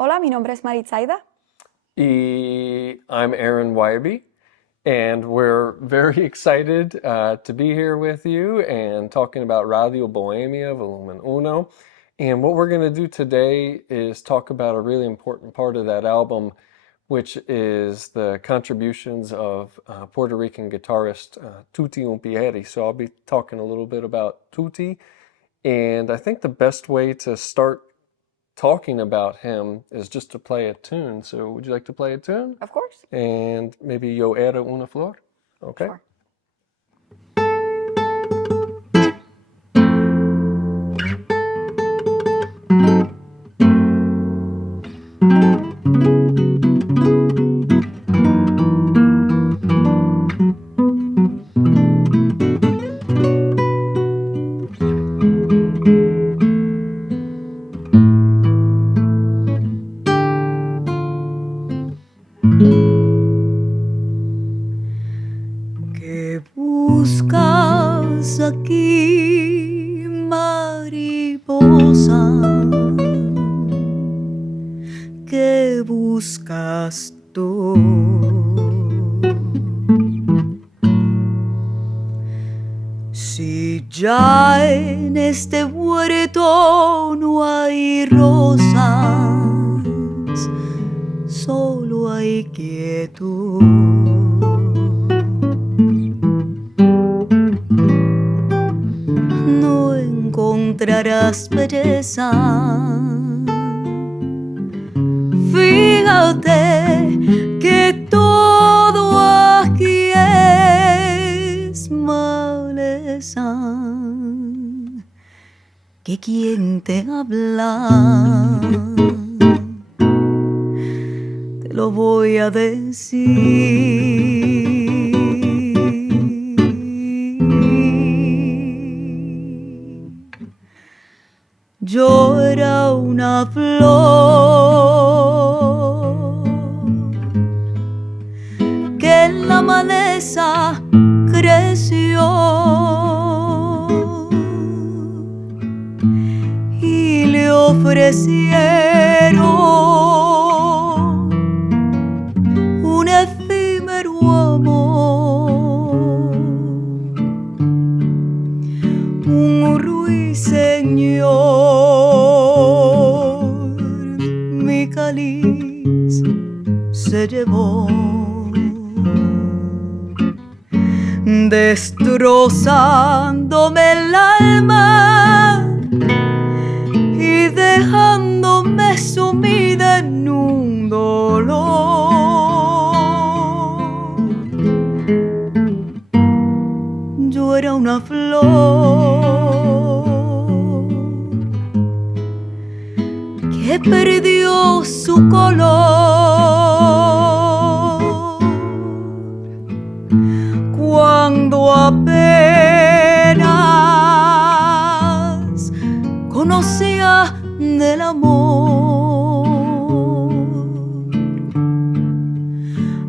Hola, mi nombre es Maritzaida. I'm Aaron Wybe, and we're very excited to be here with you and talking about Radio Bohemia Volumen Uno. And what we're going to do today is talk about a really important part of that album, which is the contributions of Puerto Rican guitarist Tutti Umpieri. So I'll be talking a little bit about Tutti, and I think the best way to start talking about him is just to play a tune. So would you like to play a tune? Of course. And maybe Yo Era Una Flor? Okay. Sure. ¿Qué buscas aquí, mariposa? ¿Qué buscas tú? Si ya en este huerto no hay rosas, solo hay quietud. No encontrarás belleza. Fíjate que todo aquí es maleza. Que quien te habla te lo voy a decir. Llora una flor que en la maleza creció y le ofrecieron un efímero amor, un ruiseñor. Mi cáliz se llevó, destrozándome el alma y dejándome sumida en un dolor. Yo era una flor que perdió su color cuando apenas conocía del amor.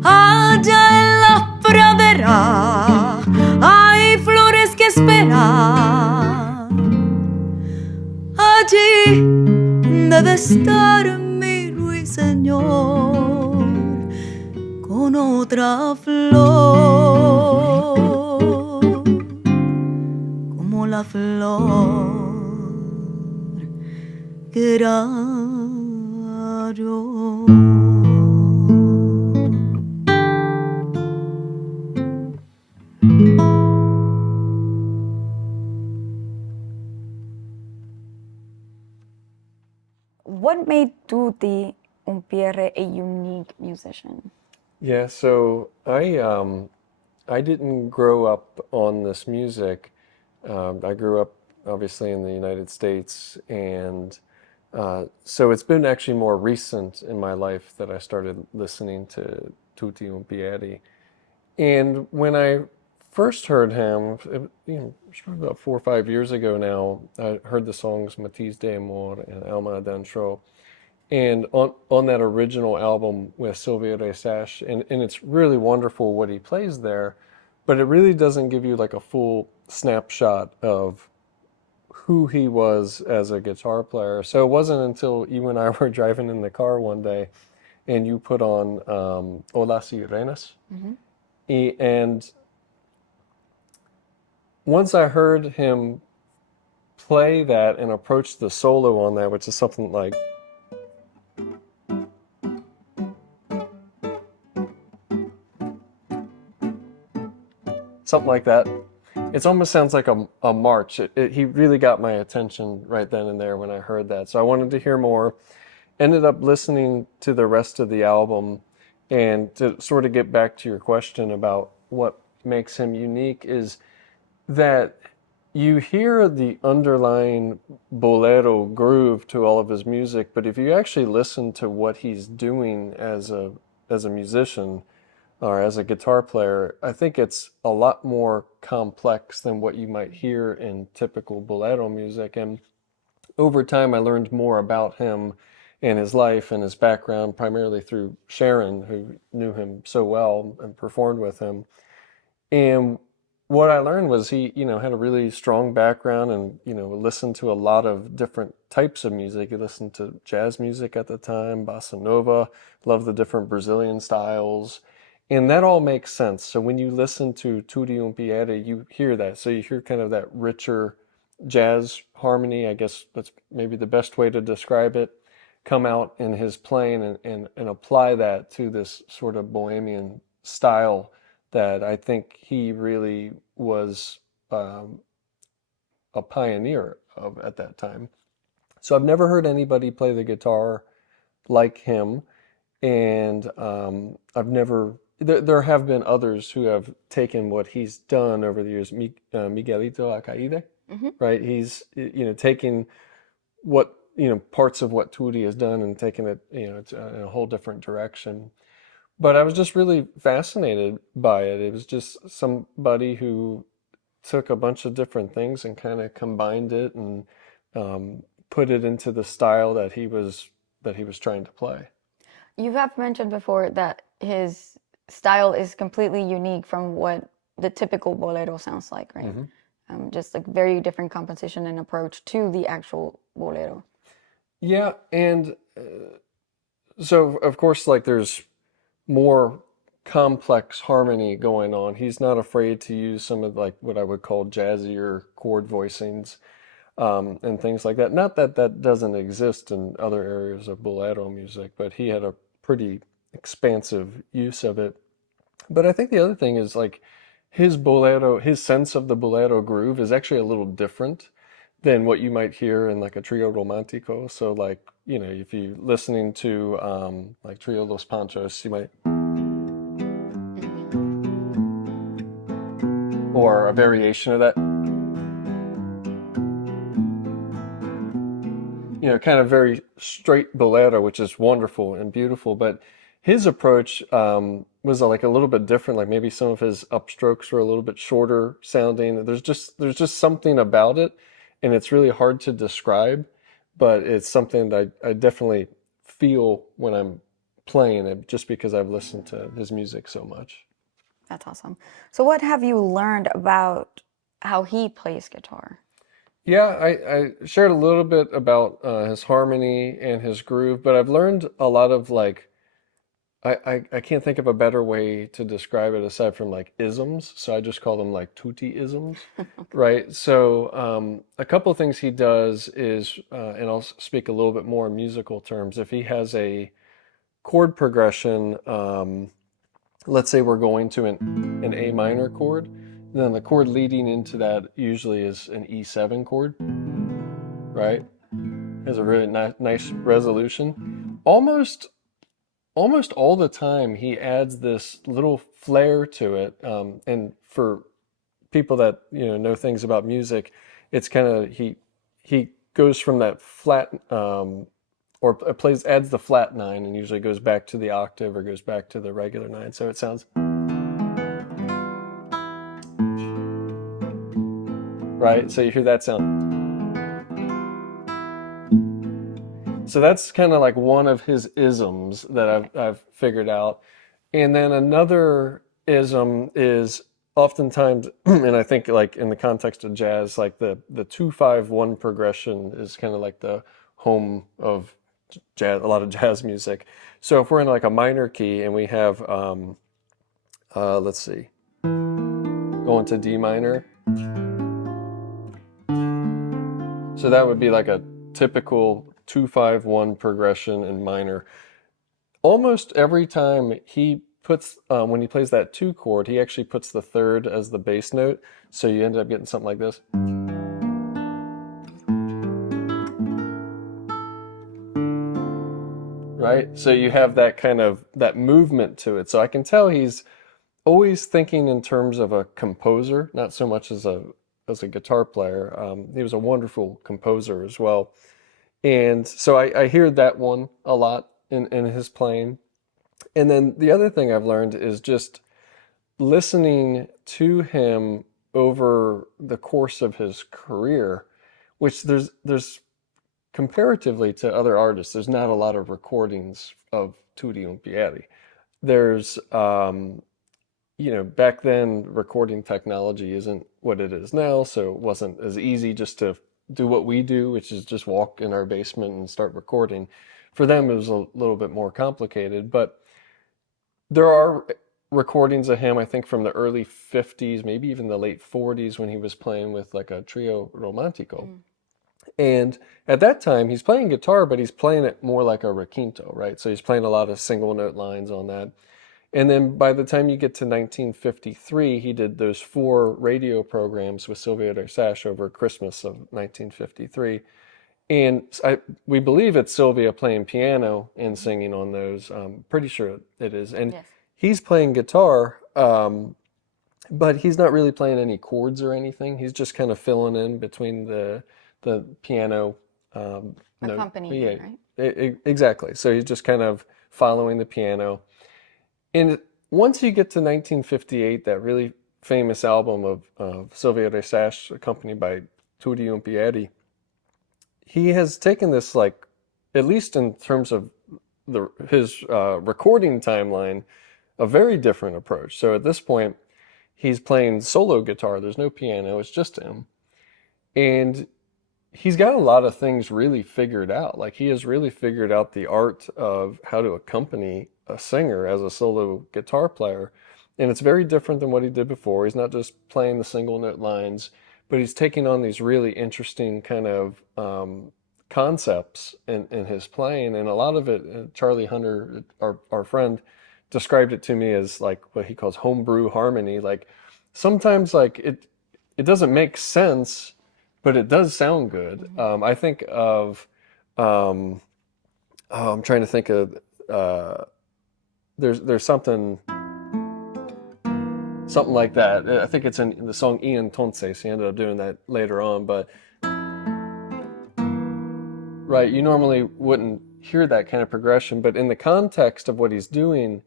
Allá en la pradera hay flores que esperan. Allí debe estar mi ruiseñor con otra flor, como la flor que era yo. What made Tutti Umpieri a unique musician? Yeah, so I didn't grow up on this music. I grew up obviously in the United States, and so it's been actually more recent in my life that I started listening to Tutti Umpieri. And when I first heard him, it's probably about 4 or 5 years ago now, I heard the songs Matiz de Amor and Alma Adentro. And on that original album with Sylvia Resash, and it's really wonderful what he plays there, but it really doesn't give you like a full snapshot of who he was as a guitar player. So it wasn't until you and I were driving in the car one day and you put on Hola Sirenas. And once I heard him play that and approach the solo on that, which is something like that. It almost sounds like a march. He really got my attention right then and there when I heard that. So I wanted to hear more. Ended up listening to the rest of the album, and to sort of get back to your question about what makes him unique is that you hear the underlying bolero groove to all of his music, but if you actually listen to what he's doing as a musician or as a guitar player, I think it's a lot more complex than what you might hear in typical bolero music. And over time, I learned more about him and his life and his background, primarily through Sharon, who knew him so well and performed with him. And what I learned was he, had a really strong background and, listened to a lot of different types of music. He listened to jazz music at the time, bossa nova, loved the different Brazilian styles. And that all makes sense. So when you listen to Tutti Un Piede, you hear that. So you hear kind of that richer jazz harmony, I guess that's maybe the best way to describe it, come out in his playing and apply that to this sort of bohemian style that I think he really was a pioneer of at that time. So I've never heard anybody play the guitar like him, and there have been others who have taken what he's done over the years. Miguelito Alcaide, right? He's taking what parts of what Tutti has done and taking it in a whole different direction. But I was just really fascinated by it. It was just somebody who took a bunch of different things and kind of combined it and put it into the style that he was trying to play. You have mentioned before that his style is completely unique from what the typical bolero sounds like, right? Just like very different composition and approach to the actual bolero. Yeah, and so of course, like there's more complex harmony going on. He's not afraid to use some of like what I would call jazzier chord voicings and things like that. Not that that doesn't exist in other areas of bolero music, but he had a pretty expansive use of it. But I think the other thing is like his sense of the bolero groove is actually a little different than what you might hear in like a trio romantico. So like, if you're listening to like Trio Los Panchos, you might, or a variation of that, kind of very straight bolero, which is wonderful and beautiful. But his approach was like a little bit different. Like maybe some of his upstrokes were a little bit shorter sounding. There's just something about it, and it's really hard to describe, but it's something that I definitely feel when I'm playing it, just because I've listened to his music so much. That's awesome. So what have you learned about how he plays guitar? Yeah, I shared a little bit about his harmony and his groove, but I've learned a lot of like, I can't think of a better way to describe it aside from like isms. So I just call them like Tutti isms, right? So a couple of things he does is, and I'll speak a little bit more in musical terms. If he has a chord progression, let's say we're going to an A minor chord, then the chord leading into that usually is an E7 chord, right? Has a really nice resolution. Almost all the time he adds this little flair to it. And for people that know things about music, it's kind of he goes from that flat adds the flat 9 and usually goes back to the octave or goes back to the regular 9. So it sounds right. So you hear that sound. So that's kind of like one of his isms that I've figured out. And then another ism is oftentimes, and I think like in the context of jazz, like the 2-5-1 progression is kind of like the home of jazz, a lot of jazz music. So if we're in like a minor key and we have, let's see, going to D minor. So that would be like a typical 2-5-1 progression in minor. Almost every time he puts, when he plays that 2 chord, he actually puts the 3rd as the bass note. So you end up getting something like this. Right? So you have that kind of, that movement to it. So I can tell he's always thinking in terms of a composer, not so much as a guitar player. He was a wonderful composer as well. And so I hear that one a lot in his playing. And then the other thing I've learned is just listening to him over the course of his career, which there's comparatively to other artists, there's not a lot of recordings of Tutti Unpieri. There's, back then recording technology isn't what it is now, so it wasn't as easy just to do what we do, which is just walk in our basement and start recording. For them, it was a little bit more complicated, but there are recordings of him, I think, from the early 50s, maybe even the late 40s when he was playing with like a trio romantico. And at that time, he's playing guitar, but he's playing it more like a requinto, right? So he's playing a lot of single note lines on that. And then by the time you get to 1953, he did those 4 radio programs with Silvio Rexach over Christmas of 1953. And we believe it's Silvia playing piano and singing on those. I'm pretty sure it is. And Yes. he's playing guitar, but he's not really playing any chords or anything. He's just kind of filling in between the piano note. Accompanying, right? Exactly. So he's just kind of following the piano. And once you get to 1958, that really famous album of Silvio Rexach, accompanied by Tutti Unpieri, he has taken this, like, at least in terms of his recording timeline, a very different approach. So at this point, he's playing solo guitar. There's no piano. It's just him. And he's got a lot of things really figured out. Like, he has really figured out the art of how to accompany a singer as a solo guitar player. And it's very different than what he did before. He's not just playing the single note lines, but he's taking on these really interesting kind of concepts in his playing. And a lot of it, Charlie Hunter, our friend, described it to me as like what he calls homebrew harmony. Like, sometimes like it doesn't make sense, but it does sound good. I think of, I'm trying to think of, there's something like that. I think it's in the song Y Entonces. He ended up doing that later on, but right, you normally wouldn't hear that kind of progression, but in the context of what he's doing,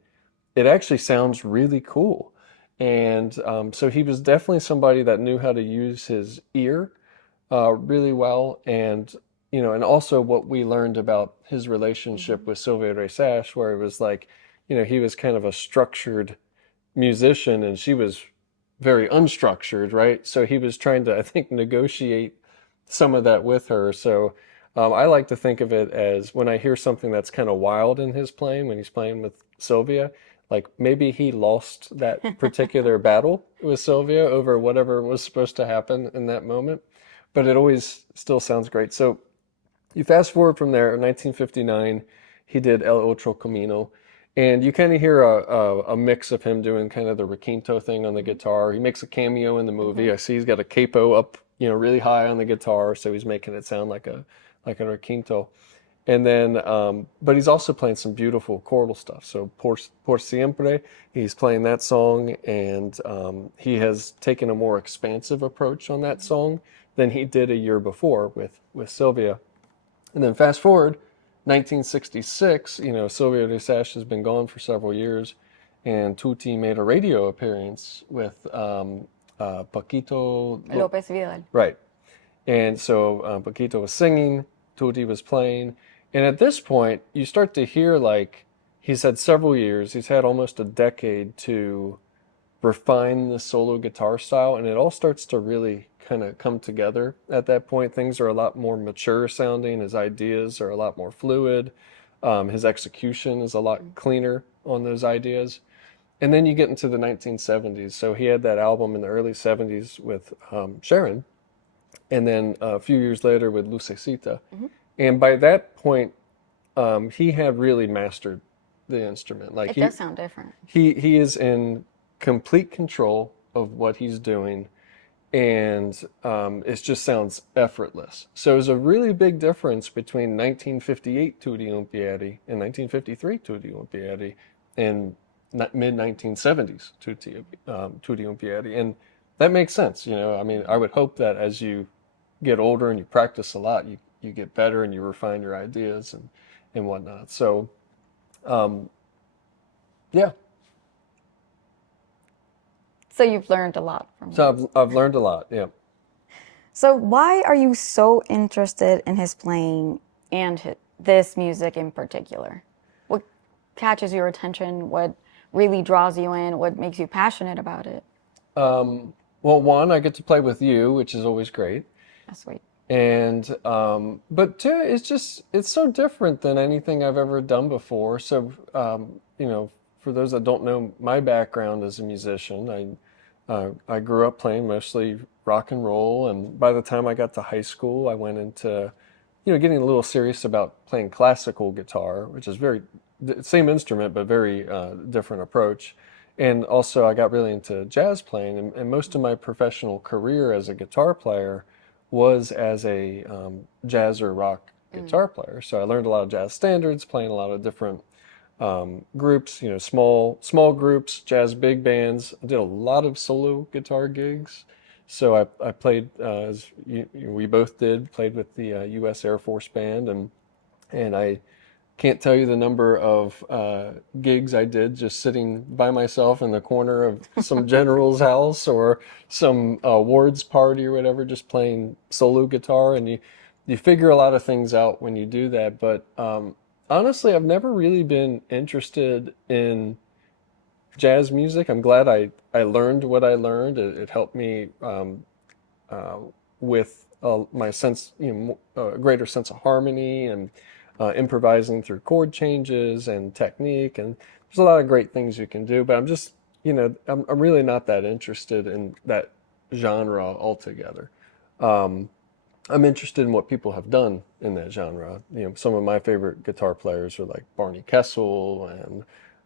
it actually sounds really cool. And so he was definitely somebody that knew how to use his ear really well. And, and also what we learned about his relationship with Silvio Rexach, where it was like, he was kind of a structured musician and she was very unstructured, right? So he was trying to, I think, negotiate some of that with her. So I like to think of it as when I hear something that's kind of wild in his playing, when he's playing with Silvia, like maybe he lost that particular battle with Silvia over whatever was supposed to happen in that moment, but it always still sounds great. So you fast forward from there, in 1959, he did El Otro Camino, and you kind of hear a mix of him doing kind of the requinto thing on the guitar. He makes a cameo in the movie. I see he's got a capo up, really high on the guitar, so he's making it sound like a requinto. And then, but he's also playing some beautiful choral stuff. So Por Siempre, he's playing that song, and he has taken a more expansive approach on that song than he did a year before with Silvia. And then fast forward, 1966, Silvio Rexach has been gone for several years, and Tutti made a radio appearance with Paquito Lopez Vidal. Right. And so Paquito was singing, Tutti was playing. And at this point, you start to hear, like, he's had several years, he's had almost a decade to refine the solo guitar style, and it all starts to really kind of come together at that point. Things are a lot more mature sounding. His ideas are a lot more fluid. His execution is a lot cleaner on those ideas. And then you get into the 1970s. So he had that album in the early 70s with Sharon, and then a few years later with Lucecita. And by that point, he had really mastered the instrument. Like It does sound different. he is in complete control of what he's doing, and it just sounds effortless. So there's a really big difference between 1958 Tutti Umpieri and 1953 Tutti Umpieri and mid 1970s Tutti Umpieri, and that makes sense. You know, I mean, I would hope that as you get older and you practice a lot, you get better and you refine your ideas and whatnot. So, yeah. So you've learned a lot from him. So I've learned a lot. Yeah. So why are you so interested in his playing and this music in particular? What catches your attention? What really draws you in? What makes you passionate about it? Well, one, I get to play with you, which is always great. That's sweet. And but two, it's so different than anything I've ever done before. So you know, for those that don't know my background as a musician, I grew up playing mostly rock and roll, and by the time I got to high school, I went into, you know, getting a little serious about playing classical guitar, which is same instrument but very different approach. And also I got really into jazz playing, and most of my professional career as a guitar player was as a jazz or rock guitar player. So I learned a lot of jazz standards, playing a lot of different groups, you know, small groups, jazz big bands. I did a lot of solo guitar gigs. So I played, as we both did, played with the U.S. Air Force Band, and I can't tell you the number of gigs I did just sitting by myself in the corner of some general's house or some ward's party or whatever, just playing solo guitar. And you figure a lot of things out when you do that. But honestly, I've never really been interested in jazz music. I'm glad I learned what I learned. It helped me with my sense, you know, a greater sense of harmony and improvising through chord changes and technique. And there's a lot of great things you can do. But I'm just, you know, I'm really not that interested in that genre altogether. I'm interested in what people have done in that genre. You know, some of my favorite guitar players are like Barney Kessel and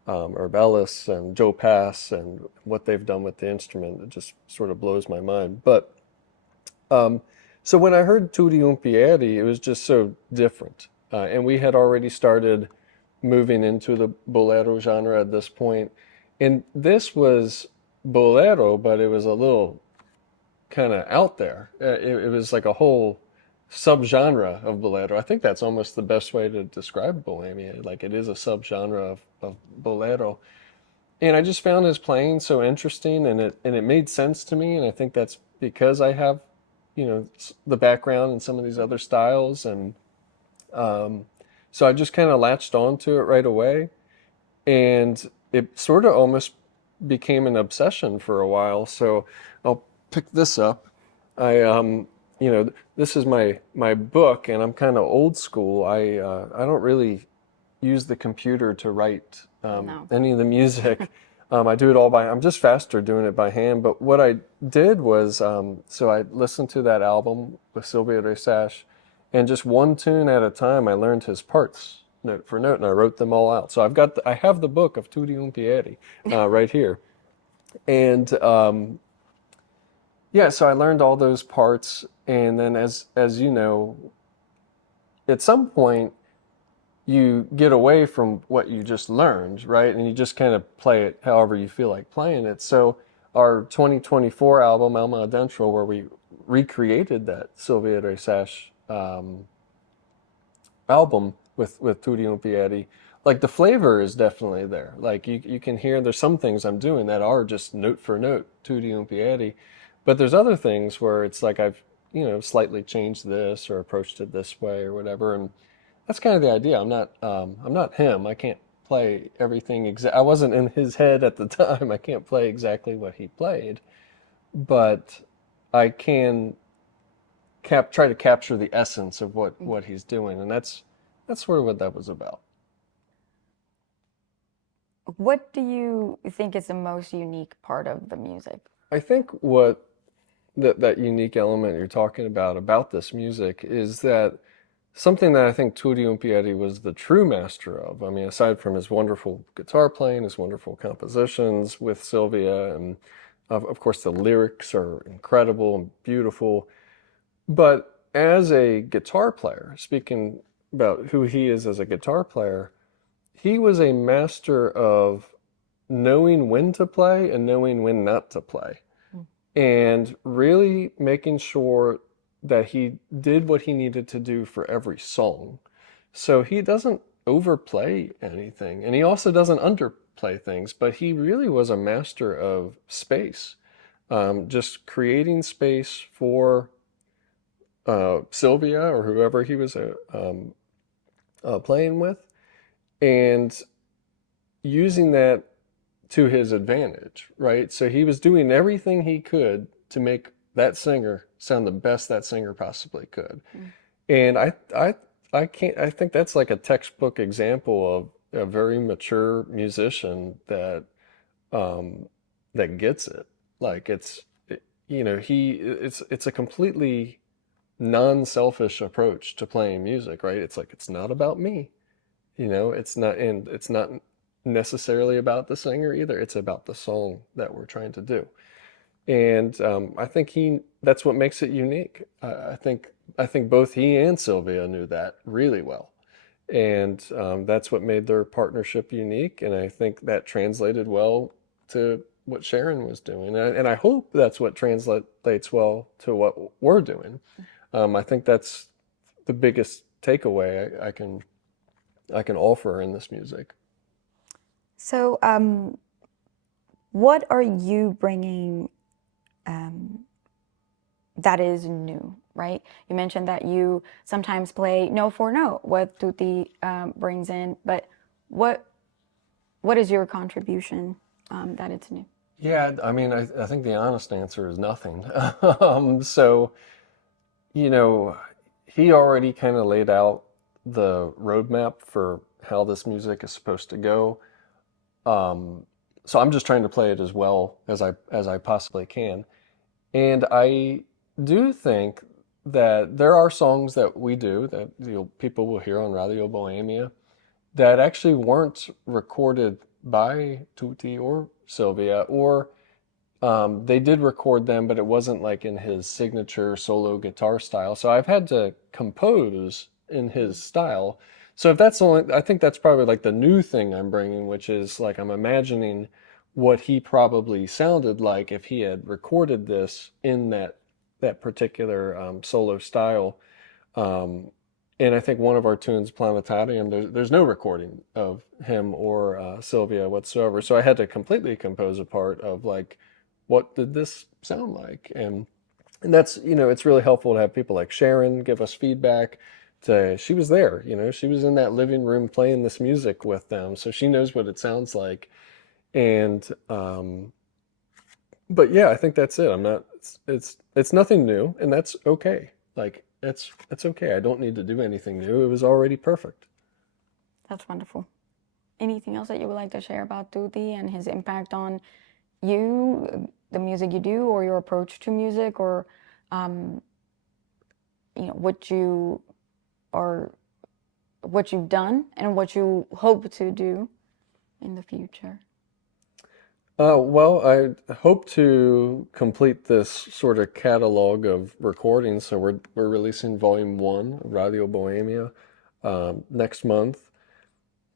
Herb Ellis and Joe Pass, and what they've done with the instrument. It just sort of blows my mind. But so when I heard Tutti Umpieri, it was just so different. And we had already started moving into the bolero genre at this point. And this was bolero, but it was a little kind of out there. It was like a whole subgenre of bolero. I think that's almost the best way to describe Bohemia. Like, it is a subgenre of bolero. And I just found his playing so interesting, and it made sense to me. And I think that's because I have, you know, the background in some of these other styles. And so I just kind of latched onto it right away. And it sort of almost became an obsession for a while. So I'll pick this up. You know, this is my book, and I'm kind of old school. I don't really use the computer to write No. any of the music. I do it all I'm just faster doing it by hand. But what I did was, so I listened to that album with Silvio Reysash, and just one tune at a time, I learned his parts note for note, and I wrote them all out. So I have the book of Tutti Umpieri right here. And yeah, so I learned all those parts, and then as you know, at some point you get away from what you just learned, right? And you just kind of play it however you feel like playing it. So our 2024 album, Alma Adentro, where we recreated that Silvio Reysash album with Tutti Umpieri, like the flavor is definitely there. Like you can hear there's some things I'm doing that are just note for note Tutti Umpieri, but there's other things where it's like I've, you know, slightly changed this or approached it this way or whatever. And that's kind of the idea. I'm not him. I can't play everything I wasn't in his head at the time. I can't play exactly what he played, but I can try to capture the essence of what he's doing, and that's sort of what that was about. What do you think is the most unique part of the music? I think what that unique element you're talking about this music is that something that I think Tutti Unpieti was the true master of. I mean, aside from his wonderful guitar playing, his wonderful compositions with Sylvia, and of course the lyrics are incredible and beautiful. But as a guitar player, speaking about who he is as a guitar player, he was a master of knowing when to play and knowing when not to play, and really making sure that he did what he needed to do for every song. So he doesn't overplay anything, and he also doesn't underplay things, but he really was a master of space, just creating space for Sylvia or whoever he was playing with, and using that to his advantage, right? So he was doing everything he could to make that singer sound the best that singer possibly could. And I think that's like a textbook example of a very mature musician that that gets it. Like it's a completely non-selfish approach to playing music, right? It's like it's not about me. It's not necessarily about the singer either. It's about the song that we're trying to do. And I think that's what makes it unique. I think both he and Sylvia knew that really well. And that's what made their partnership unique. And I think that translated well to what Sharon was doing. And I hope that's what translates well to what we're doing. I think that's the biggest takeaway I can offer in this music. So, what are you bringing that is new, right? You mentioned that you sometimes play note for note what Tutti brings in, but what is your contribution that it's new? Yeah, I mean, I think the honest answer is nothing. So, he already kind of laid out the roadmap for how this music is supposed to go. So I'm just trying to play it as well as I possibly can. And I do think that there are songs that we do that people will hear on Radio Bohemia that actually weren't recorded by Tutti or Sylvia, or they did record them, but it wasn't like in his signature solo guitar style. So I've had to compose in his style. So if that's only, I think that's probably like the new thing I'm bringing, which is like I'm imagining what he probably sounded like if he had recorded this in that particular solo style. And I think one of our tunes, Planetarium, there's no recording of him or Sylvia whatsoever. So I had to completely compose a part of like, what did this sound like? And that's, it's really helpful to have people like Sharon give us feedback. She was there, she was in that living room playing this music with them, so she knows what it sounds like. And but yeah, I think that's it. It's nothing new, and that's okay. Like it's okay. I don't need to do anything new. It was already perfect. That's wonderful. Anything else that you would like to share about Tutti and his impact on you, the music you do, or your approach to music, or what you've done and what you hope to do in the future? Well, I hope to complete this sort of catalog of recordings. So we're releasing Volume 1 of Radio Bohemia next month.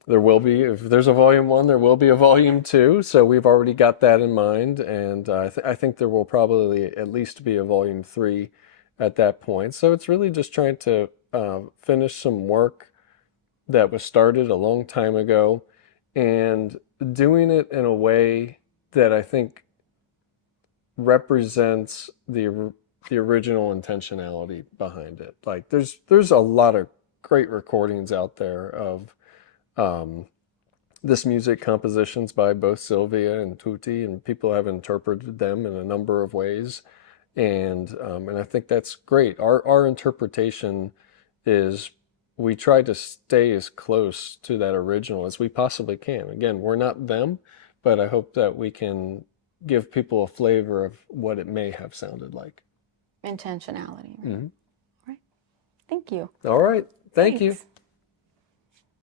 There will be, if there's a Volume 1, there will be a Volume 2. So we've already got that in mind. And I think there will probably at least be a Volume 3 at that point. So it's really just trying to finish some work that was started a long time ago and doing it in a way that I think represents the original intentionality behind it. Like there's a lot of great recordings out there of this music compositions by both Sylvia and Tutti, and people have interpreted them in a number of ways, and I think that's great. Our interpretation is we try to stay as close to that original as we possibly can. Again, we're not them, but I hope that we can give people a flavor of what it may have sounded like. Intentionality. Right? Mhm. Right. Thank you. All right. Thank you. Thanks.